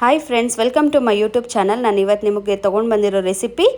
Hi friends, welcome to my YouTube channel. ನಾನು ಇವತ್ತು ನಿಮಗೆ ತೊಗೊಂಡು ಬಂದಿರೋ ರೆಸಿಪಿ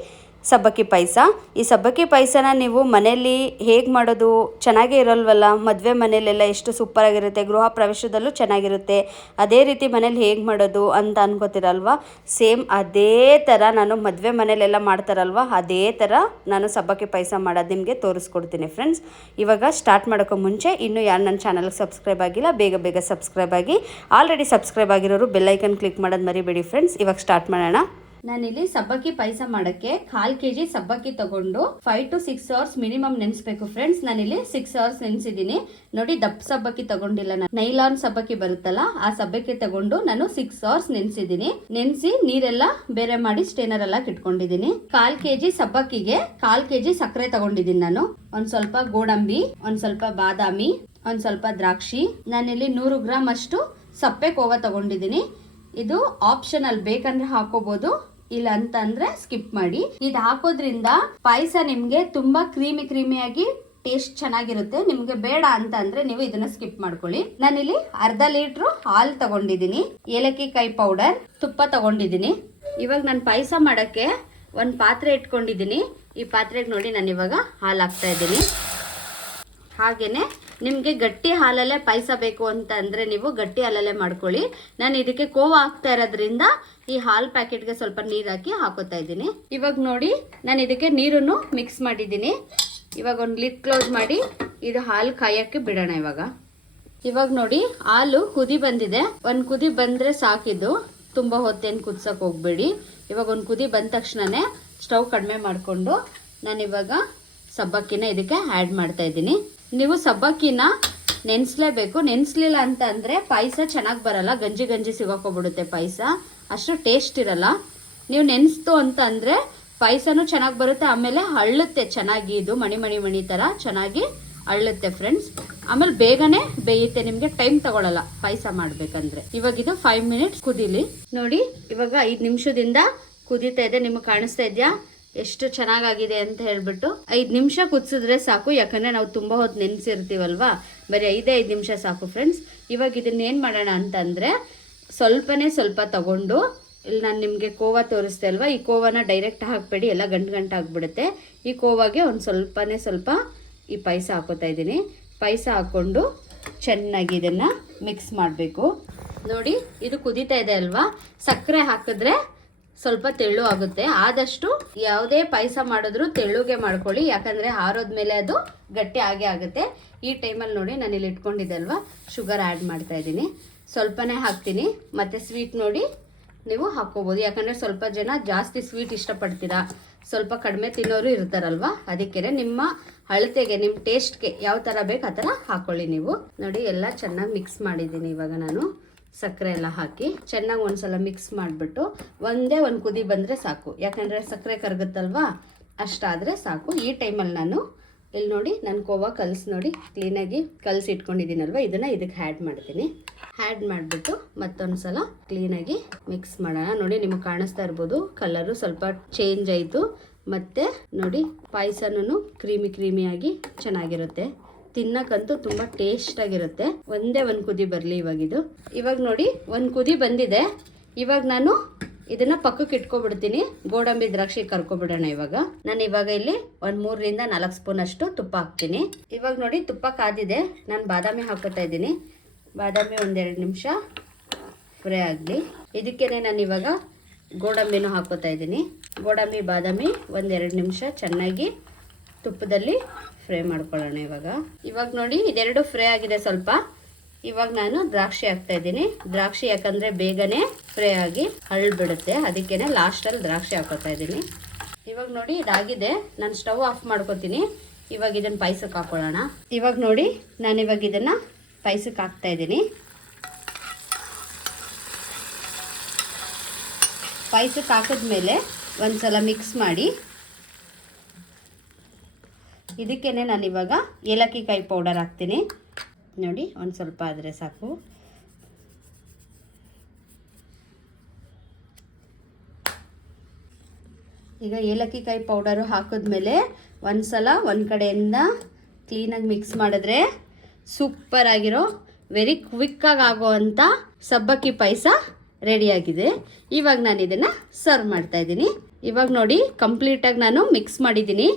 ಸಬ್ಬಕ್ಕಿ ಪಾಯಸ. ಈ ಸಬ್ಬಕ್ಕಿ ಪಾಯಸನ ನೀವು ಮನೆಯಲ್ಲಿ ಹೇಗೆ ಮಾಡೋದು ಚೆನ್ನಾಗೇ ಇರೋಲ್ವಲ್ಲ. ಮದುವೆ ಮನೆಯಲ್ಲೆಲ್ಲ ಎಷ್ಟು ಸೂಪರಾಗಿರುತ್ತೆ, ಗೃಹ ಪ್ರವೇಶದಲ್ಲೂ ಚೆನ್ನಾಗಿರುತ್ತೆ. ಅದೇ ರೀತಿ ಮನೇಲಿ ಹೇಗೆ ಮಾಡೋದು ಅಂತ ಅನ್ಕೋತೀರಲ್ವ. ಸೇಮ್ ಅದೇ ಥರ ನಾನು ಮದುವೆ ಮನೆಯಲ್ಲೆಲ್ಲ ಮಾಡ್ತಾರಲ್ವ, ಅದೇ ಥರ ನಾನು ಸಬ್ಬಕ್ಕಿ ಪಾಯಸ ಮಾಡೋದು ನಿಮಗೆ ತೋರಿಸ್ಕೊಡ್ತೀನಿ ಫ್ರೆಂಡ್ಸ್. ಇವಾಗ ಸ್ಟಾರ್ಟ್ ಮಾಡೋಕ್ಕೂ ಮುಂಚೆ ಇನ್ನೂ ಯಾರು ನನ್ನ ಚಾನಲ್ಗೆ ಸಬ್ಸ್ಕ್ರೈಬ್ ಆಗಿಲ್ಲ, ಬೇಗ ಸಬ್ಸ್ಕ್ರೈಬ್ ಆಗಿ. ಆಲ್ರೆಡಿ ಸಬ್ಸ್ಕ್ರೈಬ್ ಆಗಿರೋರು ಬೆಲ್ಲೈಕನ್ ಕ್ಲಿಕ್ ಮಾಡೋದು ಮರಿಬೇಡಿ ಫ್ರೆಂಡ್ಸ್. ಇವಾಗ ಸ್ಟಾರ್ಟ್ ಮಾಡೋಣ. ನಾನಿಲ್ಲಿ ಸಬ್ಬಕ್ಕಿ ಪಾಯಸ ಮಾಡೋಕ್ಕೆ 1/2 kg ಸಬ್ಬಕ್ಕಿ ತಗೊಂಡು 5 to 6 hours ಮಿನಿಮಮ್ ನೆನೆಸ್ಬೇಕು ಫ್ರೆಂಡ್ಸ್. ನಾನಿಲ್ಲಿ 6 hours ನೆನೆಸಿದ್ದೀನಿ. ನೋಡಿ, ದಪ್ಪ ಸಬ್ಬಕ್ಕಿ ತಗೊಂಡಿಲ್ಲ, ನಾನು ನೈಲಾನ್ ಸಬ್ಬಕ್ಕಿ ಬರುತ್ತಲ್ಲ ಆ ಸಬ್ಬಕ್ಕಿ ತಗೊಂಡು ನಾನು 6 hours ನೆನೆಸಿದ್ದೀನಿ. ನೆನೆಸಿ ನೀರೆಲ್ಲ ಬೇರೆ ಮಾಡಿ ಸ್ಟೇನರ್ ಎಲ್ಲ ಇಟ್ಕೊಂಡಿದ್ದೀನಿ. 1/4 kg ಸಬ್ಬಕ್ಕಿಗೆ 1/4 kg ಸಕ್ಕರೆ ತಗೊಂಡಿದ್ದೀನಿ ನಾನು. ಒಂದ್ ಸ್ವಲ್ಪ ಗೋಡಂಬಿ, ಒಂದ್ ಸ್ವಲ್ಪ ಬಾದಾಮಿ, ಒಂದ್ ಸ್ವಲ್ಪ ದ್ರಾಕ್ಷಿ, ನಾನಿಲ್ಲಿ 100 ಗ್ರಾಮ್ ಅಷ್ಟು ಸಪ್ಪೆ ಕೋವ ತಗೊಂಡಿದ್ದೀನಿ. ಇದು ಆಪ್ಷನಲ್, ಬೇಕಂದ್ರೆ ಹಾಕೋಬಹುದು, ಇಲ್ಲ ಅಂತ ಅಂದ್ರೆ ಸ್ಕಿಪ್ ಮಾಡಿ. ಇದು ಹಾಕೋದ್ರಿಂದ ಪಾಯಸ ನಿಮ್ಗೆ ತುಂಬಾ ಕ್ರೀಮಿಯಾಗಿ ಟೇಸ್ಟ್ ಚೆನ್ನಾಗಿರುತ್ತೆ. ನಿಮ್ಗೆ ಬೇಡ ಅಂತ ಅಂದ್ರೆ ನೀವು ಇದನ್ನ ಸ್ಕಿಪ್ ಮಾಡ್ಕೊಳ್ಳಿ. ನಾನಿಲ್ಲಿ 1/2 ಲೀಟರ್ ಹಾಲು ತಗೊಂಡಿದ್ದೀನಿ, ಏಲಕ್ಕಿ ಕಾಯಿ ಪೌಡರ್, ತುಪ್ಪ ತಗೊಂಡಿದ್ದೀನಿ. ಇವಾಗ ನಾನು ಪಾಯಸ ಮಾಡಕ್ಕೆ ಒಂದು ಪಾತ್ರೆ ಇಟ್ಕೊಂಡಿದ್ದೀನಿ. ಈ ಪಾತ್ರೆಗೆ ನೋಡಿ ನಾನು ಇವಾಗ ಹಾಲು ಹಾಕ್ತಾ ಇದ್ದೀನಿ. ಹಾಗೇನೆ ನಿಮಗೆ ಗಟ್ಟಿ ಹಾಲಲ್ಲೇ ಪಾಯಸ ಬೇಕು ಅಂತ ಅಂದರೆ ನೀವು ಗಟ್ಟಿ ಹಾಲಲ್ಲೇ ಮಾಡ್ಕೊಳ್ಳಿ. ನಾನು ಇದಕ್ಕೆ ಕೋವಾ ಹಾಕ್ತಾ ಇರೋದ್ರಿಂದ ಈ ಹಾಲು ಪ್ಯಾಕೆಟ್ಗೆ ಸ್ವಲ್ಪ ನೀರು ಹಾಕಿ ಹಾಕೋತಾ ಇದ್ದೀನಿ. ಇವಾಗ ನೋಡಿ, ನಾನು ಇದಕ್ಕೆ ನೀರನ್ನು ಮಿಕ್ಸ್ ಮಾಡಿದ್ದೀನಿ. ಇವಾಗ ಒಂದು ಲಿಡ್ ಕ್ಲೋಸ್ ಮಾಡಿ ಇದು ಹಾಲು ಕಾಯೋಕ್ಕೆ ಬಿಡೋಣ. ಇವಾಗ ನೋಡಿ, ಹಾಲು ಕುದಿ ಬಂದಿದೆ. ಒಂದು ಕುದಿ ಬಂದರೆ ಸಾಕಿದು, ತುಂಬ ಹೊತ್ತೇನು ಕುದಿಸೋಕೆ ಹೋಗಬೇಡಿ. ಇವಾಗ ಒಂದು ಕುದಿ ಬಂದ ತಕ್ಷಣವೇ ಸ್ಟವ್ ಕಡಿಮೆ ಮಾಡಿಕೊಂಡು ನಾನಿವಾಗ ಸಬ್ಬಕ್ಕಿನ ಇದಕ್ಕೆ ಆ್ಯಡ್ ಮಾಡ್ತಾ ಇದ್ದೀನಿ. ನೀವು ಸಬ್ಬಕ್ಕಿನ ನೆನೆಸ್ಲೇಬೇಕು. ನೆನೆಸ್ಲಿಲ್ಲ ಅಂತ ಅಂದರೆ ಪಾಯಸ ಚೆನ್ನಾಗಿ ಬರಲ್ಲ, ಗಂಜಿ ಸಿಗೋಕೋಗ್ಬಿಡುತ್ತೆ ಪಾಯಸ, ಅಷ್ಟು ಟೇಸ್ಟ್ ಇರಲ್ಲ. ನೀವು ನೆನೆಸ್ತು ಅಂತ ಅಂದರೆ ಪಾಯಸನೂ ಚೆನ್ನಾಗಿ ಬರುತ್ತೆ, ಆಮೇಲೆ ಅಳ್ಳುತ್ತೆ ಚೆನ್ನಾಗಿ. ಇದು ಮಣಿ ಥರ ಚೆನ್ನಾಗಿ ಅಳ್ಳುತ್ತೆ ಫ್ರೆಂಡ್ಸ್. ಆಮೇಲೆ ಬೇಗನೆ ಬೇಯುತ್ತೆ, ನಿಮಗೆ ಟೈಮ್ ತಗೊಳ್ಳಲ್ಲ ಪಾಯಸ ಮಾಡಬೇಕಂದ್ರೆ. ಇವಾಗ ಇದು 5 minutes ಕುದೀಲಿ. ನೋಡಿ, ಇವಾಗ 5 ನಿಮಿಷದಿಂದ ಕುದೀತಾ ಇದೆ. ನಿಮಗೆ ಕಾಣಿಸ್ತಾ ಇದೆಯಾ ಎಷ್ಟು ಚೆನ್ನಾಗಾಗಿದೆ ಅಂತ ಹೇಳ್ಬಿಟ್ಟು? 5 ನಿಮಿಷ ಕುದಿಸಿದ್ರೆ ಸಾಕು, ಯಾಕಂದರೆ ನಾವು ತುಂಬ ಹೊತ್ತು ನೆನೆಸಿರ್ತೀವಲ್ವಾ. ಬರೀ 5 ನಿಮಿಷ ಸಾಕು ಫ್ರೆಂಡ್ಸ್. ಇವಾಗ ಇದನ್ನೇನು ಮಾಡೋಣ ಅಂತಂದರೆ, ಸ್ವಲ್ಪ ತಗೊಂಡು, ಇಲ್ಲಿ ನಾನು ನಿಮಗೆ ಕೋವಾ ತೋರಿಸ್ತೆ ಅಲ್ವಾ, ಈ ಕೋವಾನ ಡೈರೆಕ್ಟ್ ಹಾಕಬೇಡಿ, ಎಲ್ಲ ಗಂಟು ಆಗಿಬಿಡುತ್ತೆ. ಈ ಕೋವಾಗೆ ಒಂದು ಸ್ವಲ್ಪ ಈ ಪಾಯಸ ಹಾಕೋತಾ ಇದ್ದೀನಿ. ಪಾಯಸ ಹಾಕ್ಕೊಂಡು ಚೆನ್ನಾಗಿ ಇದನ್ನು ಮಿಕ್ಸ್ ಮಾಡಬೇಕು. ನೋಡಿ, ಇದು ಕುದೀತಾ ಇದೆ ಅಲ್ವಾ, ಸಕ್ಕರೆ ಹಾಕಿದ್ರೆ ಸ್ವಲ್ಪ ತೆಳ್ಳು ಆಗುತ್ತೆ. ಆದಷ್ಟು ಯಾವುದೇ ಪಾಯಸ ಮಾಡಿದ್ರು ತೆಳ್ಳುಗೆ ಮಾಡ್ಕೊಳ್ಳಿ, ಯಾಕಂದರೆ ಆರೋದ್ಮೇಲೆ ಅದು ಗಟ್ಟಿ ಆಗೇ ಆಗುತ್ತೆ. ಈ ಟೈಮಲ್ಲಿ ನೋಡಿ, ನಾನು ಇಲ್ಲಿ ಇಟ್ಕೊಂಡಿದ್ದೆ ಅಲ್ವಾ, ಶುಗರ್ ಆ್ಯಡ್ ಮಾಡ್ತಾ ಇದ್ದೀನಿ. ಸ್ವಲ್ಪನೇ ಹಾಕ್ತೀನಿ. ಮತ್ತು ಸ್ವೀಟ್ ನೋಡಿ ನೀವು ಹಾಕ್ಕೋಬೋದು, ಯಾಕಂದರೆ ಸ್ವಲ್ಪ ಜನ ಜಾಸ್ತಿ ಸ್ವೀಟ್ ಇಷ್ಟಪಡ್ತೀರಾ, ಸ್ವಲ್ಪ ಕಡಿಮೆ ತಿನ್ನೋರು ಇರ್ತಾರಲ್ವ. ಅದಕ್ಕೆ ನಿಮ್ಮ ಅಳತೆಗೆ, ನಿಮ್ಮ ಟೇಸ್ಟ್ಗೆ ಯಾವ ಥರ ಬೇಕು ಆ ಥರ ಹಾಕ್ಕೊಳ್ಳಿ ನೀವು. ನೋಡಿ, ಎಲ್ಲ ಚೆನ್ನಾಗಿ ಮಿಕ್ಸ್ ಮಾಡಿದ್ದೀನಿ. ಇವಾಗ ನಾನು ಸಕ್ಕರೆ ಎಲ್ಲ ಹಾಕಿ ಚೆನ್ನಾಗಿ ಒಂದ್ಸಲ ಮಿಕ್ಸ್ ಮಾಡಿಬಿಟ್ಟು ಒಂದು ಕುದಿ ಬಂದರೆ ಸಾಕು, ಯಾಕಂದರೆ ಸಕ್ಕರೆ ಕರಗುತ್ತಲ್ವಾ, ಅಷ್ಟಾದರೆ ಸಾಕು. ಈ ಟೈಮಲ್ಲಿ ನಾನು ಇಲ್ಲಿ ನೋಡಿ, ನಾನು ಕೋವಾ ನೋಡಿ ಕ್ಲೀನಾಗಿ ಕಲಸಿ ಇಟ್ಕೊಂಡಿದ್ದೀನಲ್ವ, ಇದನ್ನು ಇದಕ್ಕೆ ಆ್ಯಡ್ ಮಾಡ್ತೀನಿ. ಆ್ಯಡ್ ಮಾಡಿಬಿಟ್ಟು ಮತ್ತೊಂದು ಸಲ ಕ್ಲೀನಾಗಿ ಮಿಕ್ಸ್ ಮಾಡೋಣ. ನೋಡಿ, ನಿಮಗೆ ಕಾಣಿಸ್ತಾ ಇರ್ಬೋದು, ಕಲರು ಸ್ವಲ್ಪ ಚೇಂಜ್ ಆಯಿತು. ಮತ್ತು ನೋಡಿ, ಪಾಯಸನೂ ಕ್ರೀಮಿಯಾಗಿ ಚೆನ್ನಾಗಿರುತ್ತೆ, ತಿನ್ನಕ್ಕಂತೂ ತುಂಬ ಟೇಸ್ಟಾಗಿರುತ್ತೆ. ಒಂದು ಕುದಿ ಬರಲಿ ಇವಾಗ ನೋಡಿ, ಒಂದು ಕುದಿ ಬಂದಿದೆ. ಇವಾಗ ನಾನು ಇದನ್ನು ಪಕ್ಕಕ್ಕೆ ಇಟ್ಕೊಬಿಡ್ತೀನಿ. ಗೋಡಂಬಿ ದ್ರಾಕ್ಷಿ ಕರ್ಕೊಬಿಡೋಣ. ನಾನು ಇಲ್ಲಿ ಒಂದು 3 ರಿಂದ 4 ಸ್ಪೂನ್ ಅಷ್ಟು ತುಪ್ಪ ಹಾಕ್ತೀನಿ. ಇವಾಗ ನೋಡಿ, ತುಪ್ಪ ಕಾದಿದೆ. ನಾನು ಬಾದಾಮಿ ಹಾಕೋತಾ ಇದ್ದೀನಿ. ಬಾದಾಮಿ 1-2 ನಿಮಿಷ ಫ್ರೈ ಆಗಲಿ. ಇದಕ್ಕೇನೆ ನಾನು ಇವಾಗ ಗೋಡಂಬಿನೂ ಹಾಕೋತಾ ಇದ್ದೀನಿ. ಗೋಡಂಬಿ ಬಾದಾಮಿ 1-2 ನಿಮಿಷ ಚೆನ್ನಾಗಿ ತುಪ್ಪದಲ್ಲಿ ಫ್ರೈ ಮಾಡ್ಕೊಳ್ಳೋಣ. ಇವಾಗ ನೋಡಿ, ಇದೆರಡು ಫ್ರೈ ಆಗಿದೆ ಸ್ವಲ್ಪ. ಇವಾಗ ನಾನು ದ್ರಾಕ್ಷಿ ಹಾಕ್ತಾ ಇದ್ದೀನಿ. ದ್ರಾಕ್ಷಿ ಯಾಕಂದರೆ ಬೇಗನೆ ಫ್ರೈ ಆಗಿ ಹರಳ್ಬಿಡುತ್ತೆ, ಅದಕ್ಕೇನೆ ಲಾಸ್ಟಲ್ಲಿ ದ್ರಾಕ್ಷಿ ಹಾಕೋತಾ ಇದ್ದೀನಿ. ಇವಾಗ ನೋಡಿ, ಇದಾಗಿದೆ. ನಾನು ಸ್ಟವ್ ಆಫ್ ಮಾಡ್ಕೊತೀನಿ. ಇವಾಗ ಇದನ್ನು ಪಾಯಸಕ್ಕೆ ಹಾಕೊಳ್ಳೋಣ. ಇವಾಗ ನೋಡಿ, ನಾನು ಇದನ್ನು ಪಾಯಸಕ್ಕೆ ಹಾಕ್ತಾ ಇದ್ದೀನಿ. ಪಾಯಸಕ್ಕೆ ಹಾಕಿದ್ಮೇಲೆ ಒಂದ್ಸಲ ಮಿಕ್ಸ್ ಮಾಡಿ, ಇದಕ್ಕೇನೆ ನಾನು ಇವಾಗ ಏಲಕ್ಕಿ ಕಾಯಿ ಪೌಡರ್ ಹಾಕ್ತೀನಿ. ನೋಡಿ, ಒಂದು ಸ್ವಲ್ಪ ಆದರೆ ಸಾಕು. ಈಗ ಏಲಕ್ಕಿ ಕಾಯಿ ಪೌಡರು ಹಾಕಿದ್ಮೇಲೆ ಒಂದ್ಸಲ ಒಂದು ಕಡೆಯಿಂದ ಕ್ಲೀನಾಗಿ ಮಿಕ್ಸ್ ಮಾಡಿದ್ರೆ ಸೂಪರ್ ಆಗಿರೋ, ವೆರಿ ಕ್ವಿಕ್ಕಾಗಿ ಆಗೋವಂಥ ಸಬ್ಬಕ್ಕಿ ಪಾಯಸ ರೆಡಿಯಾಗಿದೆ. ಇವಾಗ ನಾನು ಇದನ್ನು ಸರ್ವ್ ಮಾಡ್ತಾಯಿದ್ದೀನಿ. ಇವಾಗ ನೋಡಿ ಕಂಪ್ಲೀಟಾಗಿ ನಾನು ಮಿಕ್ಸ್ ಮಾಡಿದ್ದೀನಿ.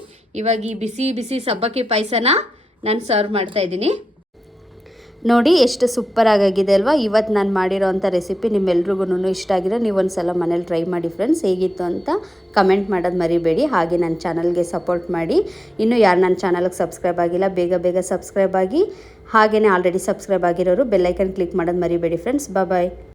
ಇವಾಗ ಈ ಬಿಸಿ ಬಿಸಿ ಸಬ್ಬಕ್ಕಿ ಪಾಯಸನ ನಾನು ಸರ್ವ್ ಮಾಡ್ತಾಯಿದ್ದೀನಿ. ನೋಡಿ ಎಷ್ಟು ಸೂಪರ್ ಆಗಿದೆ ಅಲ್ವಾ. ಇವತ್ತು ನಾನು ಮಾಡಿರೋ ಅಂಥ ರೆಸಿಪಿ ನಿಮ್ಮೆಲ್ರಿಗೂ ಇಷ್ಟ ಆಗಿರೋ ನೀವು ಒಂದು ಸಲ ಮನೇಲಿ ಟ್ರೈ ಮಾಡಿ ಫ್ರೆಂಡ್ಸ್. ಹೇಗಿತ್ತು ಅಂತ ಕಮೆಂಟ್ ಮಾಡೋದು ಮರಿಬೇಡಿ. ಹಾಗೆ ನನ್ನ ಚಾನಲ್ಗೆ ಸಪೋರ್ಟ್ ಮಾಡಿ. ಇನ್ನೂ ಯಾರು ನನ್ನ ಚಾನಲ್ಗೆ ಸಬ್ಸ್ಕ್ರೈಬ್ ಆಗಿಲ್ಲ ಬೇಗ ಸಬ್ಸ್ಕ್ರೈಬ್ ಆಗಿ. ಹಾಗೆಯೇ ಆಲ್ರೆಡಿ ಸಬ್ಸ್ಕ್ರೈಬ್ ಆಗಿರೋರು ಬೆಲ್ಲೈಕನ್ ಕ್ಲಿಕ್ ಮಾಡೋದು ಮರಿಬೇಡಿ ಫ್ರೆಂಡ್ಸ್. ಬಾಯ್.